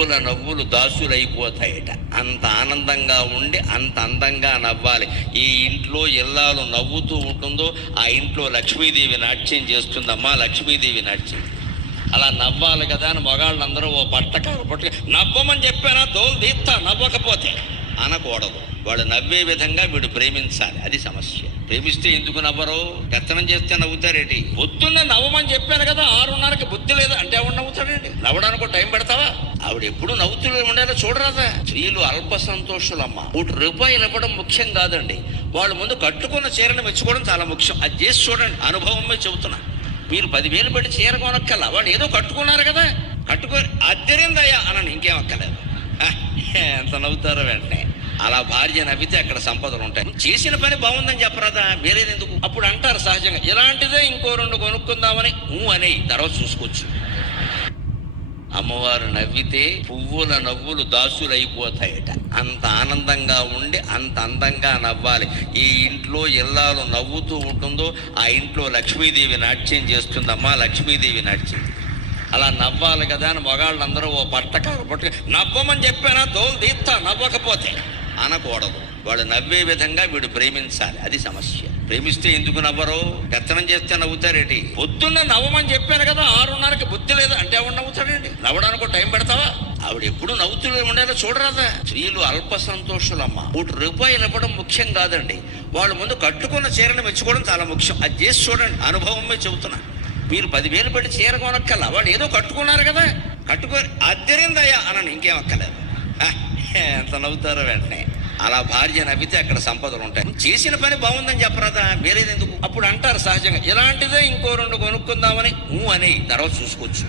పువ్వుల నవ్వులు దాసులైపోతాయట. అంత ఆనందంగా ఉండి అంత అందంగా నవ్వాలి. ఈ ఇంట్లో ఇల్లాలు నవ్వుతూ ఉంటుందో ఆ ఇంట్లో లక్ష్మీదేవి నాట్యం చేస్తుందమ్మా. లక్ష్మీదేవి నాట్యం అలా నవ్వాలి కదా అని మగాళ్ళందరూ ఓ పట్టకారు పట్టుకు నవ్వమని చెప్పానా తోలు తీస్తా, నవ్వకపోతే అనకూడదు. వాళ్ళు నవ్వే విధంగా వీడు ప్రేమించాలి. అది సమస్య. ప్రేమిస్తే ఎందుకు నవ్వరు? పెత్తనం చేస్తే నవ్వుతారేంటి? పొద్దున్నే నవ్వమని చెప్పాను కదా, 6:30కి బుద్ధి లేదు అంటే ఎవడు నవ్వుతాడండి? నవ్వడానికి టైం పెడతావా? ఆవిడ ఎప్పుడు నవ్వుతూ ఉండేలా చూడరాదా? స్త్రీలు అల్ప సంతోషులమ్మ. ₹1 ఇవ్వడం ముఖ్యం కాదండి. వాళ్ళ ముందు కట్టుకున్న చీరను మెచ్చుకోవడం చాలా ముఖ్యం. అది చేసి చూడండి. అనుభవమే చెబుతున్నా. మీరు 10,000 పెట్టి చీర కొనక్కల్లా, వాళ్ళు ఏదో కట్టుకున్నారు కదా, కట్టుకొని అద్దరిందయ్యా అనండి, ఇంకేం అక్కలేదు. ఎంత నవ్వుతారో వెంటనే. అలా భార్య నవ్వితే అక్కడ సంపదలు ఉంటాయి. చేసిన పని బాగుందని చెప్పరాదా? వేరేది ఎందుకు? అప్పుడు అంటారు సహజంగా, ఇలాంటిదే ఇంకో 2 కొనుక్కుందామని అనే తర్వాత చూసుకోవచ్చు. అమ్మవారు నవ్వితే పువ్వుల నవ్వులు దాసులైపోతాయట. అంత ఆనందంగా ఉండి అంత అందంగా నవ్వాలి. ఈ ఇంట్లో ఇల్లాలు నవ్వుతూ ఉంటుందో ఆ ఇంట్లో లక్ష్మీదేవి నాట్యం చేస్తుందమ్మా. లక్ష్మీదేవి నాట్యం అలా నవ్వాలి కదా అని మగాళ్ళందరూ ఓ పట్టకారు పట్టుకు నవ్వమని చెప్పానా తోలు తీస్తా, నవ్వకపోతే అనకూడదు. వాళ్ళు నవ్వే విధంగా వీడు ప్రేమించాలి. అది సమస్య. ప్రేమిస్తే ఎందుకు నవ్వరు? పెత్తనం చేస్తే నవ్వుతారేంటి? పొద్దున్నే నవ్వమని చెప్పాను కదా, 6:30కి బుద్ధి లేదు అంటే ఎవడు నవ్వుతాడండి? నవ్వడానికి టైం పెడతావా? ఆవిడ ఎప్పుడు నవ్వుతూ ఉండేలా చూడరాదా? స్త్రీలు అల్ప సంతోషులమ్మ. ₹1 ఇవ్వడం ముఖ్యం కాదండి. వాళ్ళ ముందు కట్టుకున్న చీరను మెచ్చుకోవడం చాలా ముఖ్యం. అది చేసి చూడండి. అనుభవమే చెబుతున్నా. మీరు 10,000 పెట్టి చీర కొనక్కల్లా, వాళ్ళు ఏదో కట్టుకున్నారు కదా, కట్టుకొని అద్దరిందయ్యా అనండి, ఇంకేం అక్కలేదు. ఎంత నవ్వుతారో వెంటనే. అలా భార్య నవ్వితే అక్కడ సంపదలు ఉంటాయి. చేసిన పని బాగుందని చెప్పరాదా? వేరేది ఎందుకు? అప్పుడు అంటారు సహజంగా, ఇలాంటిదే ఇంకో 2 కొనుక్కుందామని అనే తర్వాత చూసుకోవచ్చు.